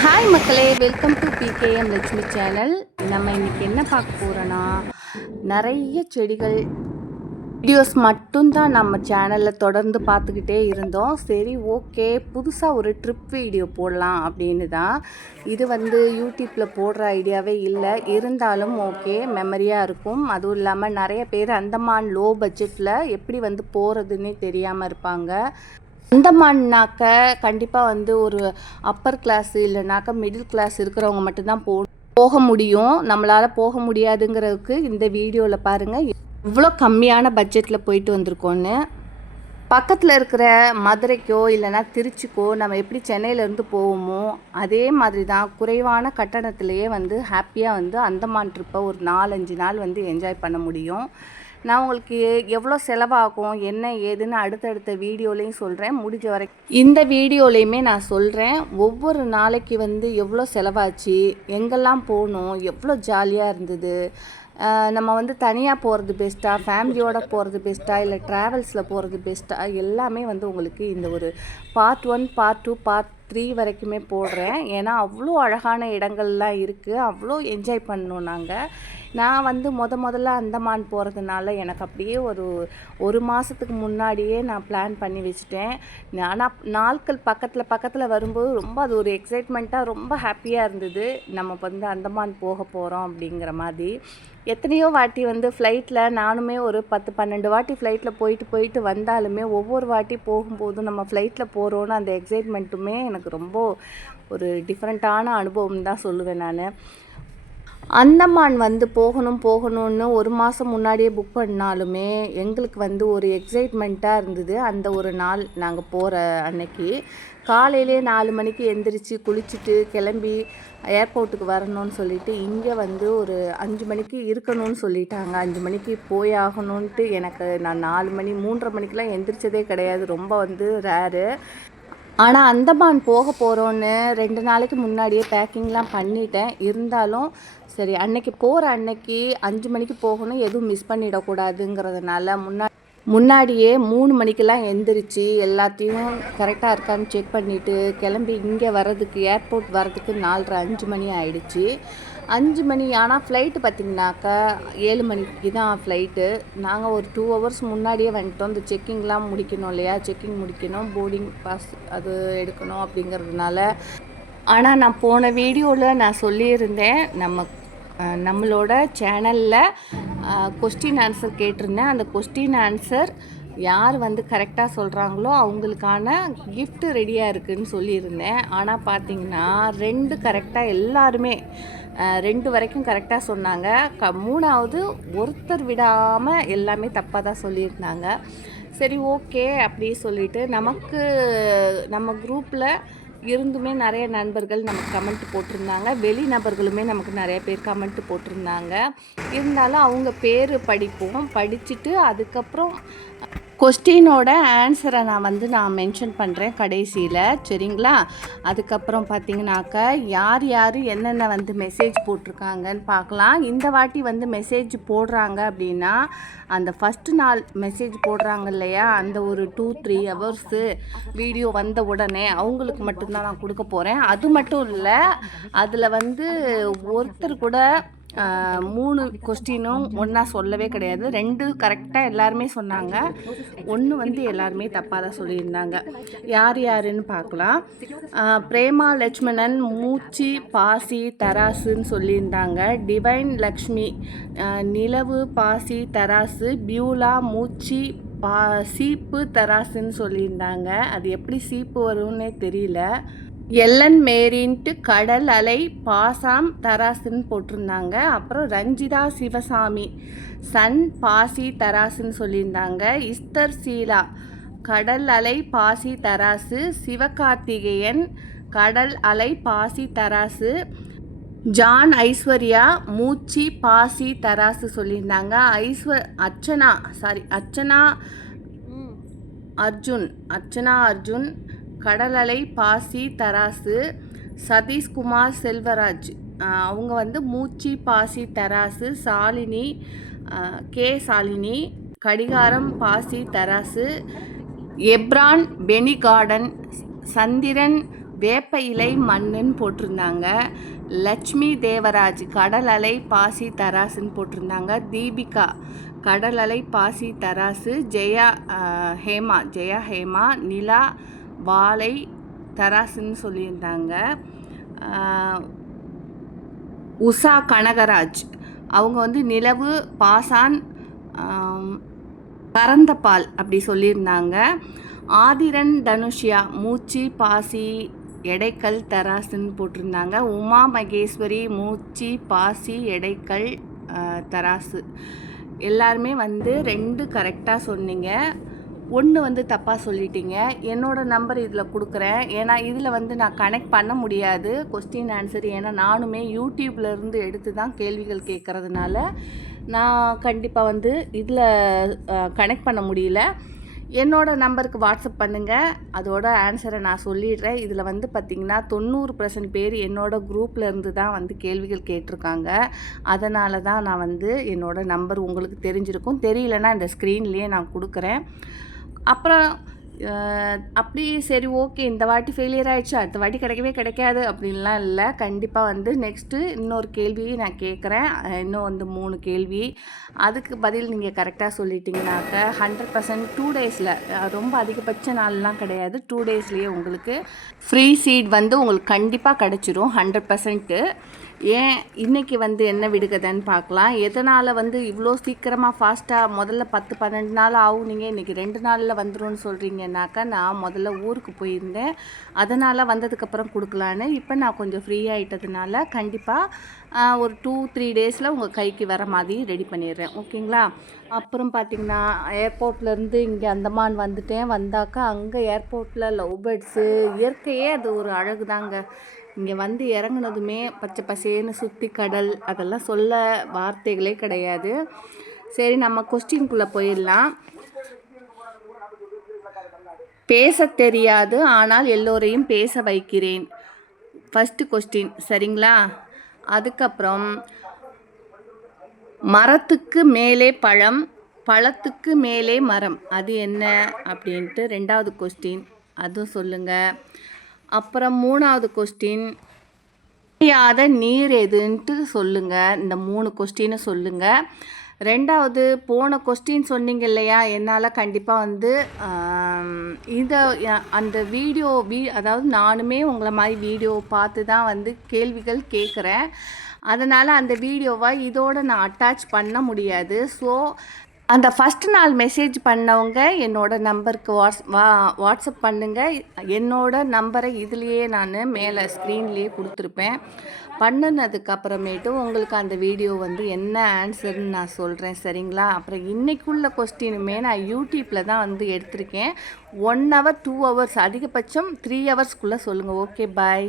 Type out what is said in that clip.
Hi மக்களே, welcome to PKM Lakshmi channel. நம்ம இன்னைக்கு என்ன பார்க்க போகிறோன்னா, நிறைய செடிகள் வீடியோஸ் மட்டும்தான் நம்ம சேனலில் தொடர்ந்து பார்த்துக்கிட்டே இருந்தோம். சரி, ஓகே, புதுசாக ஒரு ட்ரிப் வீடியோ போடலாம் அப்படின்னு தான். இது யூடியூப்பில் போடுற ஐடியாவே இல்லை, இருந்தாலும் ஓகே, மெமரியாக இருக்கும். அதுவும் இல்லாமல் நிறைய பேர் அந்தமான் லோ பட்ஜெட்டில் எப்படி போகிறதுன்னே தெரியாமல் இருப்பாங்க. அந்தமான்னாக்க கண்டிப்பாக ஒரு அப்பர் கிளாஸ் இல்லைனாக்கா மிடில் கிளாஸ் இருக்கிறவங்க மட்டும்தான் போக முடியும். நம்மளால் போக முடியாதுங்கிறதுக்கு இந்த வீடியோவில் பாருங்கள் எவ்வளோ கம்மியான பட்ஜெட்டில் போயிட்டு வந்திருக்கோன்னு. பக்கத்தில் இருக்கிற மதுரைக்கோ இல்லைனா திருச்சிக்கோ நம்ம எப்படி சென்னையிலேருந்து போவோமோ அதே மாதிரி தான் குறைவான கட்டணத்திலேயே ஹாப்பியாக அந்தமான் ட்ரிப்பை ஒரு 4-5 நாள் என்ஜாய் பண்ண முடியும். நான் உங்களுக்கு எவ்வளோ செலவாகும் என்ன ஏதுன்னு அடுத்தடுத்த வீடியோலையும் சொல்கிறேன். முடிஞ்ச வரைக்கும் இந்த வீடியோலையுமே நான் சொல்கிறேன். ஒவ்வொரு நாளைக்கு எவ்வளோ செலவாச்சு, எங்கெல்லாம் போகணும், எவ்வளோ ஜாலியாக இருந்தது, நம்ம தனியாக போகிறது பெஸ்ட்டாக, ஃபேமிலியோடு போகிறது பெஸ்ட்டாக, இல்லை ட்ராவல்ஸில் போகிறது பெஸ்ட்டாக, எல்லாமே உங்களுக்கு இந்த ஒரு பார்ட் 1, பார்ட் 2, பார்ட் 3 வரைக்குமே போடுறேன். ஏன்னா அவ்வளோ அழகான இடங்கள்லாம் இருக்குது, அவ்வளோ என்ஜாய் பண்ணோம் நாங்கள். நான் முதல்ல அந்தமான் போகிறதுனால எனக்கு அப்படியே ஒரு மாதத்துக்கு முன்னாடியே நான் பிளான் பண்ணி வச்சுட்டேன். ஆனால் நாட்கள் பக்கத்தில் வரும்போது ரொம்ப அது ஒரு எக்ஸைட்மெண்ட்டாக ரொம்ப ஹாப்பியாக இருந்தது. நம்ம அந்தமான் போக போகிறோம் அப்படிங்கிற மாதிரி. எத்தனையோ வாட்டி ஃப்ளைட்டில் நானுமே ஒரு 10-12 வாட்டி ஃப்ளைட்டில் போயிட்டு வந்தாலுமே ஒவ்வொரு வாட்டி போகும்போதும் நம்ம ஃப்ளைட்டில் போகிறோன்னு அந்த எக்ஸைட்மெண்ட்டுமே எனக்கு ரொம்ப ஒரு டிஃப்ரெண்ட்டான அனுபவம் தான் சொல்லுவேன் நான். அந்தமான் போகணும்னு ஒரு மாதம் முன்னாடியே புக் பண்ணாலுமே எங்களுக்கு ஒரு எக்ஸைட்மெண்ட்டாக இருந்தது. அந்த ஒரு நாள் நாங்கள் போகிற அன்னைக்கு காலையிலே 4 மணிக்கு எந்திரிச்சு குளிச்சுட்டு கிளம்பி ஏர்போர்ட்டுக்கு வரணும்னு சொல்லிட்டு இங்கே ஒரு 5 மணிக்கு இருக்கணும்னு சொல்லிட்டாங்க. 5 மணிக்கு போய் ஆகணுன்ட்டு நான் 4 மணி 3:30 மணிக்கெலாம் எந்திரிச்சதே கிடையாது. ரொம்ப ரேரு. ஆனால் அந்தமான் போக போகிறோன்னு 2 நாளைக்கு முன்னாடியே பேக்கிங்லாம் பண்ணிட்டேன். இருந்தாலும் சரி, அன்னைக்கு போகிற அன்னைக்கு 5 மணிக்கு போகணும், எதுவும் மிஸ் பண்ணிடக்கூடாதுங்கிறதுனால முன்னாடியே 3 மணிக்கெல்லாம் எந்திரிச்சு எல்லாத்தையும் கரெக்டாக இருக்கான்னு செக் பண்ணிவிட்டு கிளம்பி இங்கே வர்றதுக்கு ஏர்போர்ட் வர்றதுக்கு 4:30-5 மணி ஆகிடுச்சு. 5 மணி ஆனால் ஃப்ளைட்டு பார்த்திங்கனாக்கா 7 மணிக்கு தான் ஃப்ளைட்டு. நாங்கள் ஒரு 2 ஹவர்ஸ் முன்னாடியே வந்துட்டோம். இந்த செக்கிங்லாம் முடிக்கணும் இல்லையா, செக்கிங் முடிக்கணும், போர்டிங் பாஸ் அது எடுக்கணும் அப்படிங்கிறதுனால. ஆனால் நான் போன வீடியோவில் நான் சொல்லியிருந்தேன், நம்மளோட சேனலில் கொஸ்டின் ஆன்சர் கேட்டிருந்தேன். அந்த கொஸ்டின் ஆன்சர் யார் கரெக்டாக சொல்கிறாங்களோ அவங்களுக்கான கிஃப்ட்டு ரெடியாக இருக்குதுன்னு சொல்லியிருந்தேன். ஆனால் பார்த்திங்கன்னா 2 கரெக்டாக எல்லாருமே 2 வரைக்கும் கரெக்டாக சொன்னாங்க. 3வது ஒருத்தர் விடாமல் எல்லாமே தப்பாக தான் சொல்லியிருந்தாங்க. சரி, ஓகே அப்படி சொல்லிவிட்டு நம்ம குரூப்பில் இருந்துமே நிறைய நண்பர்கள் நமக்கு கமெண்ட் போட்டிருந்தாங்க. வெளி நபர்களுமே நமக்கு நிறைய பேர் கமெண்ட் போட்டிருந்தாங்க. இருந்தாலும் அவங்க பேர் படிச்சுட்டு அதுக்கப்புறம் கொஸ்டினோட ஆன்சரை நான் மென்ஷன் பண்ணுறேன் கடைசியில், சரிங்களா? அதுக்கப்புறம் பார்த்திங்கனாக்கா யார் என்னென்ன மெசேஜ் போட்டிருக்காங்கன்னு பார்க்கலாம். இந்த வாட்டி மெசேஜ் போடுறாங்க அப்படின்னா அந்த ஃபஸ்ட்டு நாள் மெசேஜ் போடுறாங்க இல்லையா, அந்த ஒரு 2-3 ஹவர்ஸு வீடியோ வந்த உடனே அவங்களுக்கு மட்டும்தான் நான் கொடுக்க போகிறேன். அது மட்டும் இல்லை, அதில் ஒருத்தர் கூட 3 கொஸ்டினும் ஒன்றா சொல்லவே கிடையாது. 2 கரெக்டாக எல்லாருமே சொன்னாங்க, 1 எல்லாருமே தப்பாக தான் சொல்லியிருந்தாங்க. யாருன்னு பார்க்கலாம். பிரேமா லட்சுமணன் மூச்சி பாசி தராசுன்னு சொல்லியிருந்தாங்க. டிவைன் லக்ஷ்மி நிலவு பாசி தராசு, பியூலா மூச்சி சீப்பு தராசுன்னு சொல்லியிருந்தாங்க. அது எப்படி சீப்பு வரும்னே தெரியல. எல்லன் மேரின்ட்டு கடல் அலை பாசாம் தராசுன்னு போட்டிருந்தாங்க. அப்புறம் ரஞ்சிதா சிவசாமி சன் பாசி தராசுன்னு சொல்லியிருந்தாங்க. இஸ்தர் சீலா கடல் அலை பாசி தராசு, சிவகார்த்திகேயன் கடல் அலை பாசி தராசு, ஜான் ஐஸ்வர்யா மூச்சி பாசி தராசு சொல்லியிருந்தாங்க. அர்ச்சனா அர்ஜுன் கடல் அலை பாசி தராசு. சதீஷ்குமார் செல்வராஜ் அவங்க மூச்சி பாசி தராசு. சாலினி கடிகாரம் பாசி தராசு. எப்ரான் பெனி கார்டன், சந்திரன் வேப்ப இலை மண்ணுன்னு போட்டிருந்தாங்க. லட்சுமி தேவராஜ் கடல் அலை பாசி தராசுன்னு போட்டிருந்தாங்க. தீபிகா கடல் அலை பாசி தராசு. ஜெயா ஹேமா நிலா வாழை தராசுன்னு சொல்லியிருந்தாங்க. உஷா கனகராஜ் அவங்க வந்து நிலவு பாசான் கறந்த பால் அப்படி சொல்லியிருந்தாங்க. ஆதிரன் தனுஷ்யா மூச்சு பாசி எடைக்கல் தராசுன்னு போட்டிருந்தாங்க. உமா மகேஸ்வரி மூச்சு பாசி எடைக்கல் தராசு. எல்லாருமே வந்து 2 கரெக்டாக சொன்னீங்க, 1 வந்து தப்பாக சொல்லிட்டீங்க. என்னோடய நம்பர் இதில் கொடுக்குறேன். ஏன்னா இதில் வந்து நான் கனெக்ட் பண்ண முடியாது கொஸ்டின் ஆன்சர். ஏன்னா நானுமே யூடியூப்லேருந்து எடுத்து தான் கேள்விகள் கேட்குறதுனால நான் கண்டிப்பாக வந்து இதில் கனெக்ட் பண்ண முடியல. என்னோடய நம்பருக்கு வாட்ஸ்அப் பண்ணுங்கள், அதோட ஆன்சரை நான் சொல்லிடுறேன். இதில் வந்து பார்த்திங்கன்னா 90% பேர் என்னோடய குரூப்பில் இருந்து தான் வந்து கேள்விகள் கேட்டிருக்காங்க. அதனால தான் நான் வந்து என்னோடய நம்பர் உங்களுக்கு தெரிஞ்சிருக்கும். தெரியலன்னா இந்த ஸ்க்ரீன்லேயே நான் கொடுக்குறேன். அப்புறம் அப்படி சரி ஓகே இந்த வாட்டி ஃபெயிலியர் ஆகிடுச்சு, அடுத்த வாட்டி கிடைக்கவே கிடைக்காது அப்படின்லாம் இல்லை. கண்டிப்பாக வந்து நெக்ஸ்ட்டு இன்னொரு கேள்வி நான் கேட்குறேன். இன்னும் வந்து 3 கேள்வி. அதுக்கு பதில் நீங்கள் கரெக்டாக சொல்லிட்டீங்கனாக்க 100% 2 டேஸில், ரொம்ப அதிகபட்ச நாள்லாம் கிடையாது, 2 டேஸ்லேயே உங்களுக்கு ஃப்ரீ சீட் வந்து உங்களுக்கு கண்டிப்பாக கிடச்சிரும் 100%. ஏன் இன்றைக்கி வந்து என்ன விடுகதைன்னு பார்க்கலாம். எதனால் வந்து இவ்வளோ சீக்கிரமாக ஃபாஸ்ட்டாக முதல்ல 10-12 நாள் ஆகும், நீங்கள் இன்றைக்கி 2 நாளில் வந்துடும்னு சொல்கிறீங்கன்னாக்கா, நான் முதல்ல ஊருக்கு போயிருந்தேன், அதனால் வந்ததுக்கப்புறம் கொடுக்கலான்னு. இப்போ நான் கொஞ்சம் ஃப்ரீ ஆகிட்டதுனால கண்டிப்பாக ஒரு 2-3 டேஸில் உங்கள் கைக்கு வர மாதிரி ரெடி பண்ணிடுறேன். ஓகேங்களா? அப்புறம் பார்த்திங்கன்னா ஏர்போர்ட்லேருந்து இங்கே அந்தமான் வந்துட்டேன். வந்தாக்கா அங்கே ஏர்போர்ட்டில் லவ் பேர்ட்ஸு, இயற்கையே அது ஒரு அழகு தாங்க. இங்கே வந்து இறங்குனதுமே பச்சை பசேன்னு சுற்றி கடல், அதெல்லாம் சொல்ல வார்த்தைகளே கிடையாது. சரி நம்ம கொஸ்டின்குள்ளே போயிடலாம். பேச தெரியாது ஆனால் எல்லோரையும் பேச வைக்கிறேன். ஃபஸ்ட்டு கொஸ்டின் சரிங்களா? அதுக்கப்புறம் மரத்துக்கு மேலே பழம், பழத்துக்கு மேலே மரம், அது என்ன அப்படின்ட்டு 2வது கொஸ்டின், அதுவும் சொல்லுங்கள். அப்புறம் 3வது கொஸ்டின், குறையாத நீர் எதுன்ட்டு சொல்லுங்கள். இந்த 3 கொஸ்டினை சொல்லுங்கள். 2வது போன கொஸ்டின் சொன்னீங்க இல்லையா, என்னால் கண்டிப்பாக வந்து இதை அந்த வீடியோ அதாவது நானுமே உங்களை மாதிரி வீடியோ பார்த்து தான் வந்து கேள்விகள் கேட்குறேன். அதனால் அந்த வீடியோவை இதோடு நான் அட்டாச் பண்ண முடியாது. ஸோ அந்த ஃபஸ்ட்டு நாள் மெசேஜ் பண்ணவங்க என்னோடய நம்பருக்கு வாட்ஸ்அப் பண்ணுங்கள். என்னோடய நம்பரை இதுலேயே நான் மேலே ஸ்க்ரீன்லேயே கொடுத்துருப்பேன். பண்ணினதுக்கப்புறமேட்டு உங்களுக்கு அந்த வீடியோ வந்து என்ன ஆன்சர்னு நான் சொல்கிறேன் சரிங்களா? அப்புறம் இன்றைக்குள்ள கொஸ்டினுமே நான் யூடியூப்பில் தான் வந்து எடுத்திருக்கேன். 1 hour 2 hours அதிகபட்சம் 3 ஹவர்ஸ்க்குள்ளே சொல்லுங்கள். Okay bye.